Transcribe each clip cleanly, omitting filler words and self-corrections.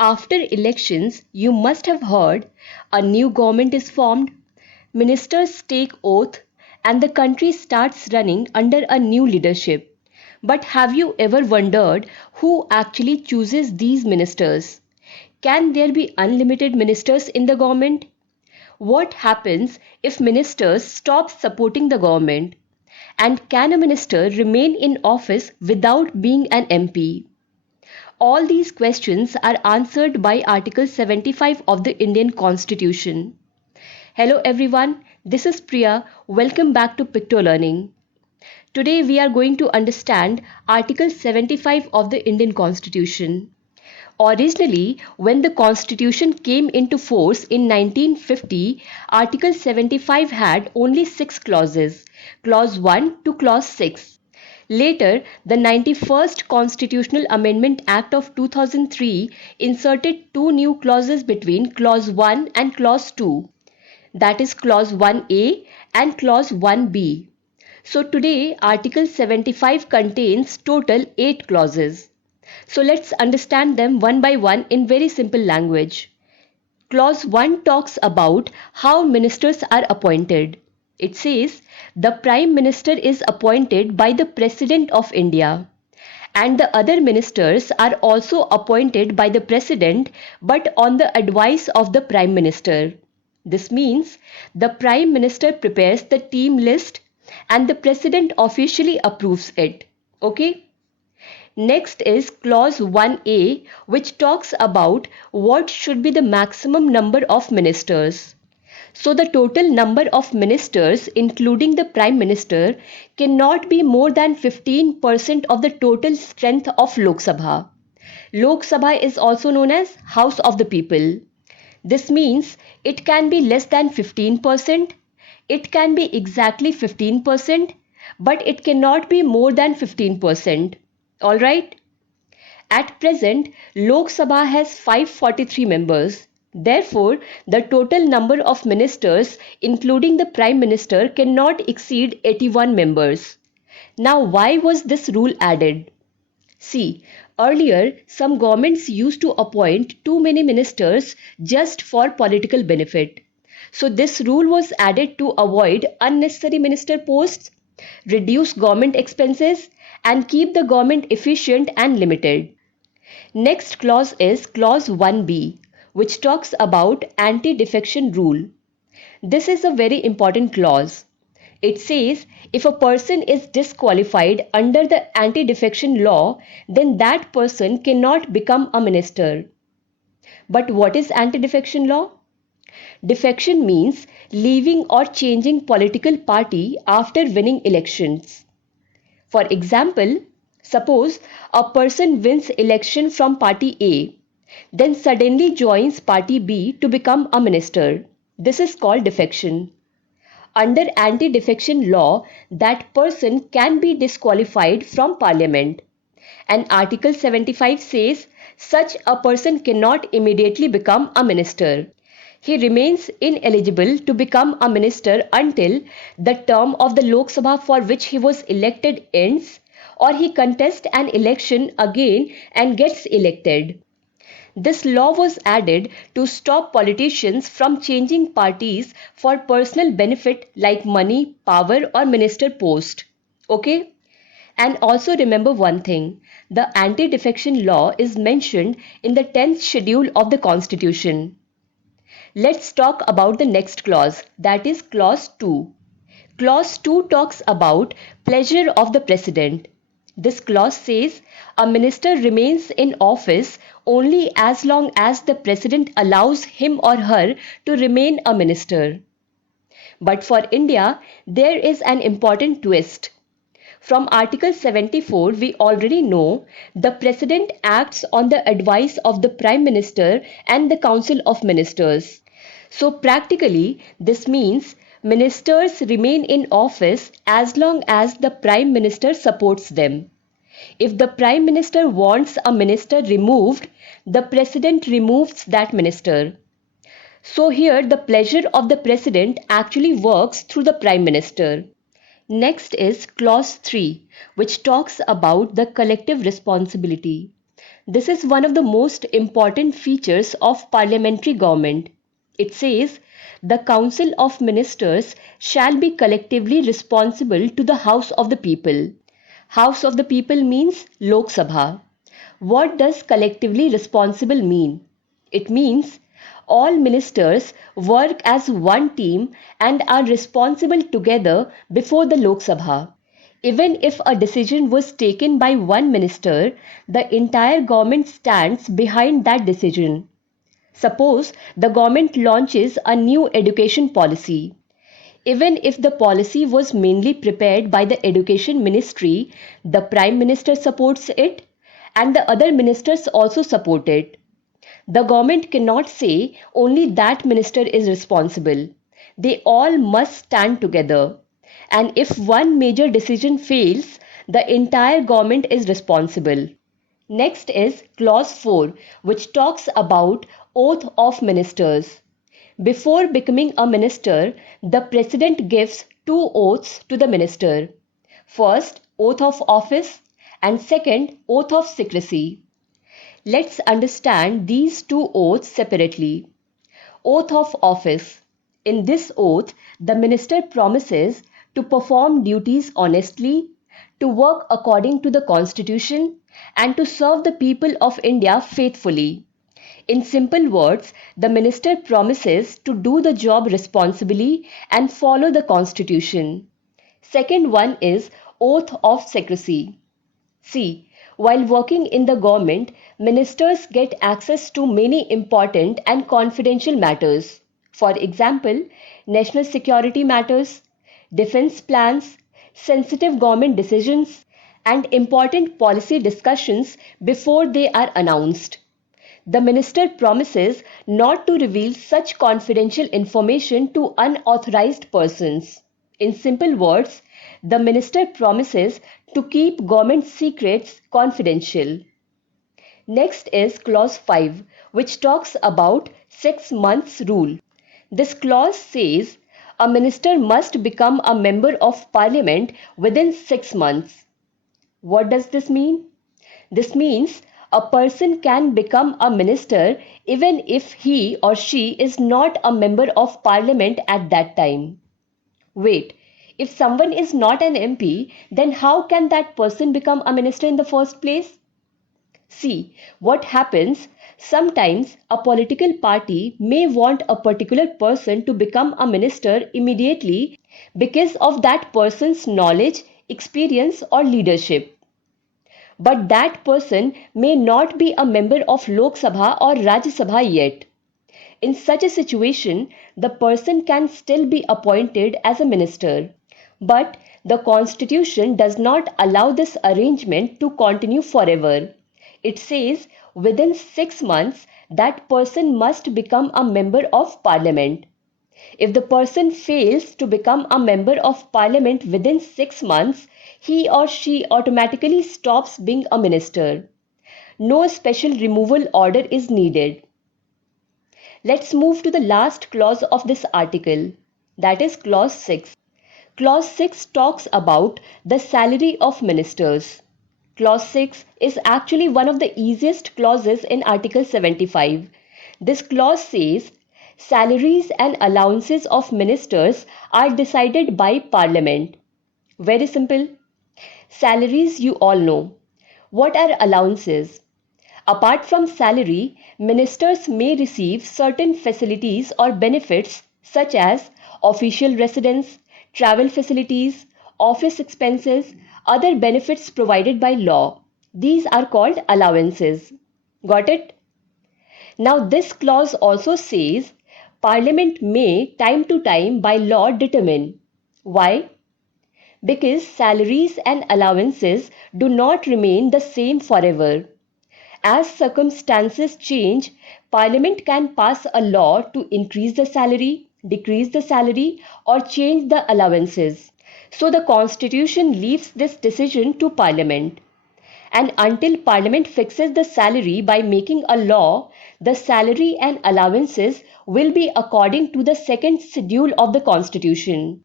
After elections, you must have heard a new government is formed, ministers take oath, and the country starts running under a new leadership. But have you ever wondered who actually chooses these ministers? Can there be unlimited ministers in the government? What happens if ministers stop supporting the government? And can a minister remain in office without being an MP? All these questions are answered by Article 75 of the Indian Constitution. Hello everyone, this is Priya. Welcome back to Picto Learning. Today we are going to understand Article 75 of the Indian Constitution. Originally, when the Constitution came into force in 1950, Article 75 had only 6 clauses, Clause 1 to Clause 6. Later, the 91st Constitutional Amendment Act of 2003 inserted 2 new clauses between Clause 1 and Clause 2, that is Clause 1A and Clause 1B. So today, Article 75 contains total 8 clauses. So let's understand them one by one in very simple language. Clause 1 talks about how ministers are appointed. It says the Prime Minister is appointed by the President of India, and the other ministers are also appointed by the President but on the advice of the Prime Minister. This means the Prime Minister prepares the team list and the President officially approves it. Okay? Next is Clause 1A, which talks about what should be the maximum number of ministers. So the total number of ministers, including the Prime Minister, cannot be more than 15% of the total strength of Lok Sabha. Lok Sabha is also known as House of the People. This means it can be less than 15%, it can be exactly 15%, but it cannot be more than 15%. Alright? At present, Lok Sabha has 543 members. Therefore, the total number of ministers, including the Prime Minister, cannot exceed 81 members. Now, why was this rule added? See, earlier, some governments used to appoint too many ministers just for political benefit. So, this rule was added to avoid unnecessary minister posts, reduce government expenses, and keep the government efficient and limited. Next clause is Clause 1B, which talks about anti-defection rule. This is a very important clause. It says if a person is disqualified under the anti-defection law, then that person cannot become a minister. But what is anti-defection law? Defection means leaving or changing political party after winning elections. For example, suppose a person wins election from party A, then suddenly joins party B to become a minister. This is called defection. Under anti-defection law, that person can be disqualified from parliament. And Article 75 says such a person cannot immediately become a minister. He remains ineligible to become a minister until the term of the Lok Sabha for which he was elected ends, or he contests an election again and gets elected. This law was added to stop politicians from changing parties for personal benefit like money, power or minister post. Okay? And also remember one thing, the anti-defection law is mentioned in the 10th schedule of the Constitution. Let's talk about the next clause, that is Clause 2. Clause 2 talks about pleasure of the President. This clause says a minister remains in office only as long as the President allows him or her to remain a minister. But for India, there is an important twist. From Article 74, we already know the President acts on the advice of the Prime Minister and the Council of Ministers. So practically, this means ministers remain in office as long as the Prime Minister supports them. If the Prime Minister wants a minister removed, the President removes that minister. So here the pleasure of the President actually works through the Prime Minister. Next is Clause 3, which talks about the collective responsibility. This is one of the most important features of parliamentary government. It says, the Council of Ministers shall be collectively responsible to the House of the People. House of the People means Lok Sabha. What does collectively responsible mean? It means all ministers work as one team and are responsible together before the Lok Sabha. Even if a decision was taken by one minister, the entire government stands behind that decision. Suppose the government launches a new education policy. Even if the policy was mainly prepared by the Education Ministry, the Prime Minister supports it and the other ministers also support it. The government cannot say only that minister is responsible. They all must stand together. And if one major decision fails, the entire government is responsible. Next is clause 4, which talks about oath of ministers. Before becoming a minister, the president gives two oaths to the minister. First, oath of office, and second, oath of secrecy. Let's understand these two oaths separately. Oath of office. In this oath, the minister promises to perform duties honestly, to work according to the Constitution, and to serve the people of India faithfully. In simple words, the minister promises to do the job responsibly and follow the Constitution. Second one is oath of secrecy. See, while working in the government, ministers get access to many important and confidential matters. For example, national security matters, defense plans, sensitive government decisions, and important policy discussions before they are announced. The minister promises not to reveal such confidential information to unauthorized persons. In simple words, the minister promises to keep government secrets confidential. Next is clause 5, which talks about 6 months rule. This clause says a minister must become a member of parliament within 6 months. What does this mean? This means a person can become a minister even if he or she is not a member of parliament at that time. Wait, if someone is not an MP, then how can that person become a minister in the first place? See, what happens, sometimes a political party may want a particular person to become a minister immediately because of that person's knowledge, experience, or leadership. But that person may not be a member of Lok Sabha or Rajya Sabha yet. In such a situation, the person can still be appointed as a minister. But the Constitution does not allow this arrangement to continue forever. It says within 6 months that person must become a member of parliament. If the person fails to become a member of parliament within 6 months, he or she automatically stops being a minister. No special removal order is needed. Let's move to the last clause of this article, that is clause 6. Clause 6 talks about the salary of ministers. Clause 6 is actually one of the easiest clauses in Article 75. This clause says salaries and allowances of ministers are decided by Parliament. Very simple. Salaries you all know. What are allowances? Apart from salary, ministers may receive certain facilities or benefits such as official residence, travel facilities, office expenses, other benefits provided by law. These are called allowances. Got it? Now this clause also says Parliament may time to time by law determine. Why? Because salaries and allowances do not remain the same forever. As circumstances change, Parliament can pass a law to increase the salary, decrease the salary, or change the allowances. So the Constitution leaves this decision to Parliament. And until Parliament fixes the salary by making a law, the salary and allowances will be according to the second schedule of the Constitution.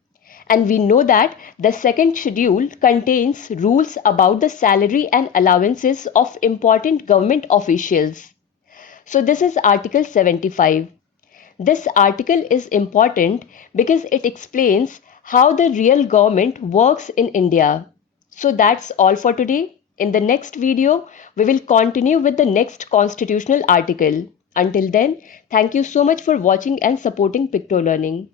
And we know that the second schedule contains rules about the salary and allowances of important government officials. So this is Article 75. This article is important because it explains how the real government works in India. So that's all for today. In the next video, we will continue with the next constitutional article. Until then, thank you so much for watching and supporting Picto Learning.